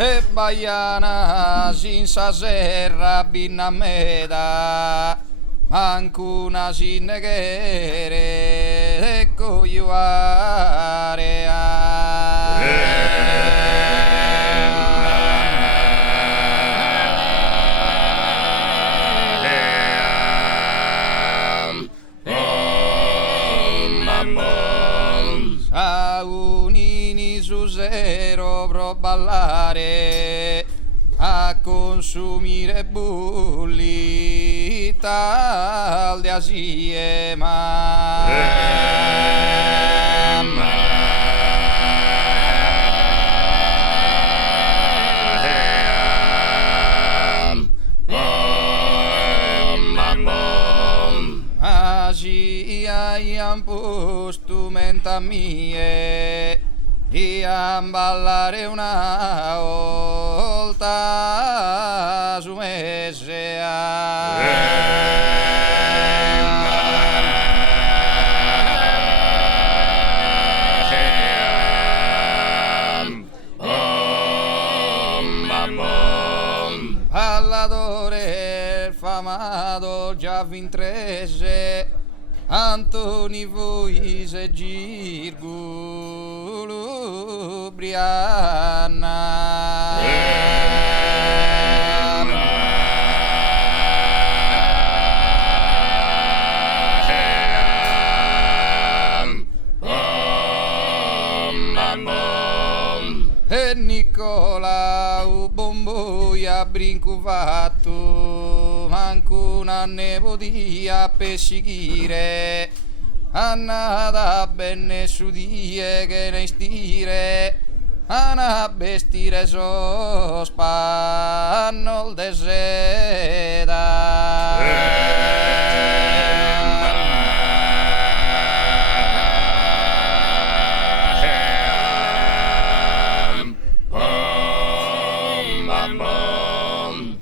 E baiana senza serra binnameda ancuna sinneghere e unini su zero pro ballare a consumire bulli tal di assieme iam postumenta mie iam ballare una volta su ballatore famato già vintrese Antoni voi se girgulu Brianna e Nicola bomboia brinco fatto ancuna ne podia pescichire annata bene su die che ne stire ana bestire so spanno il deseda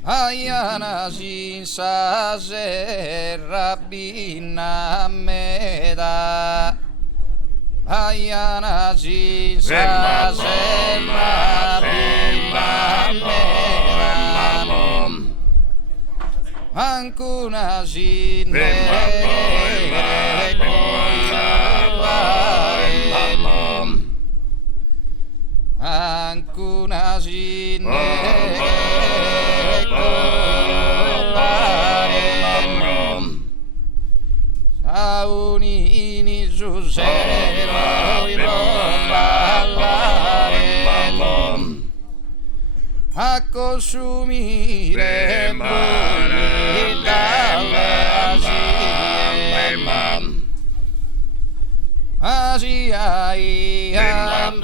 Ayana sinsa serra binnameda Ayana sinsa serra binnameda Ancuna sinneghere ancuna sinneghere Saunini su zero i ballare a consumire bulli dalle Asia iam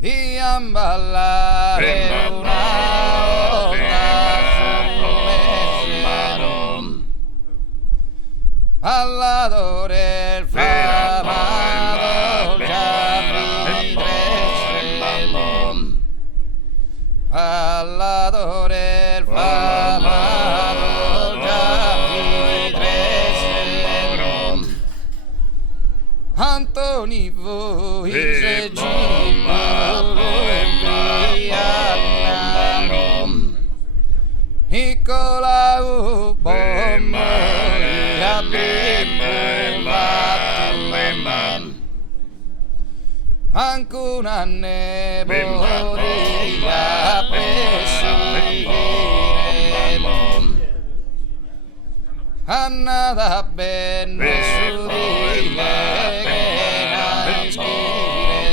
iam ballare una ballatore il famato già vidrese ballatore il famato già vidrese Antoni voi se Nicola bomboia ancuna ne podia pescire annata bene su di che nascire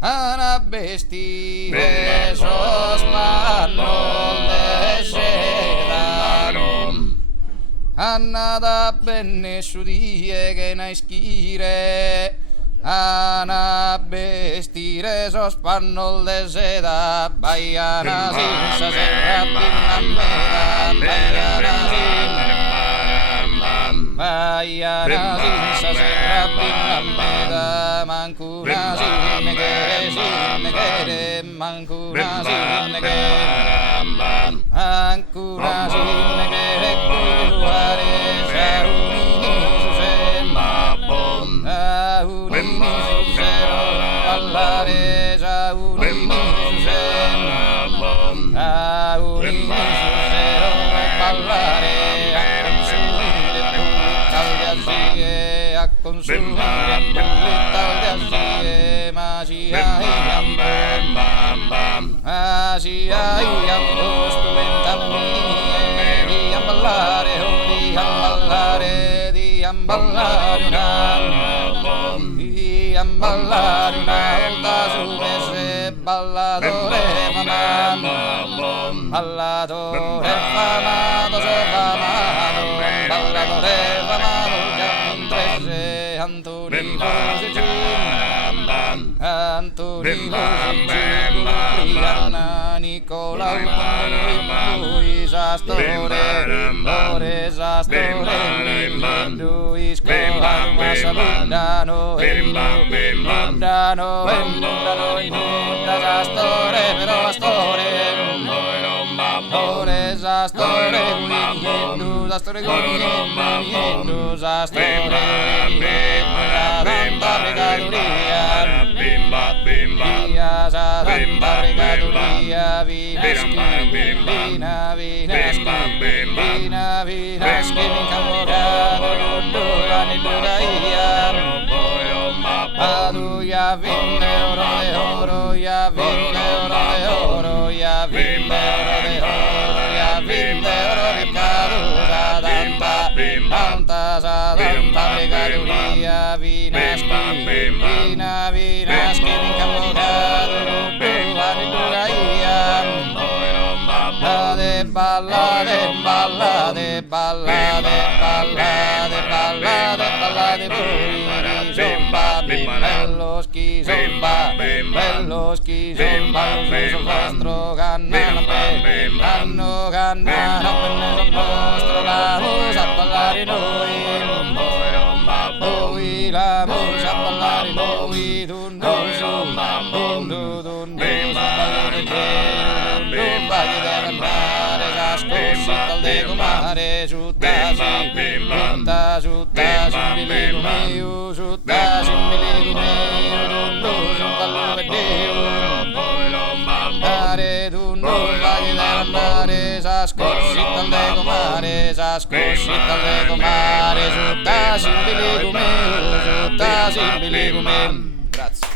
ana bestire so spanno de seda annata bene su di che nascire ana bestire so spanno de seda baiana senza serra binnameda baiana senza serra binnameda mancuna sinneghere mancuna sinneghere mancuna sinneghere cuare saunini su semma asie a consumere a bulletta di asie magia asia posto vent'anni di amballare di amballare una volta su mese ballatore famato ballatore famato Giantrese Antoni Brianna Nicola Luisa Store Luisa Scola Massa Lundano Store però Store Oresa Store Hindu Store Hindu Store Tanta pregaduria Via tanta pregaduria Vinaschi Mincamorado Dudurani Dudaia Aduia vinde oro de oro ya vinde oro de oro ya vinde oro de oro ya vinde oro de caduta tanta pregaduria Vinaschi Mincamorado Dudurani Dudaia Ballade bellos chi zomba nostro hanno gannato nel nostro vamos a ballare noi la vamos a ballare noi Scossita al deco mare, giuttasi, simbilico mio, giuttasi, simbilico mio, dunno, pallo vedeo, mare, dunno, vaghi d'andare, scossita al deco mare, giuttasi, simbilico mio, giuttasi, simbilico mio. Grazie.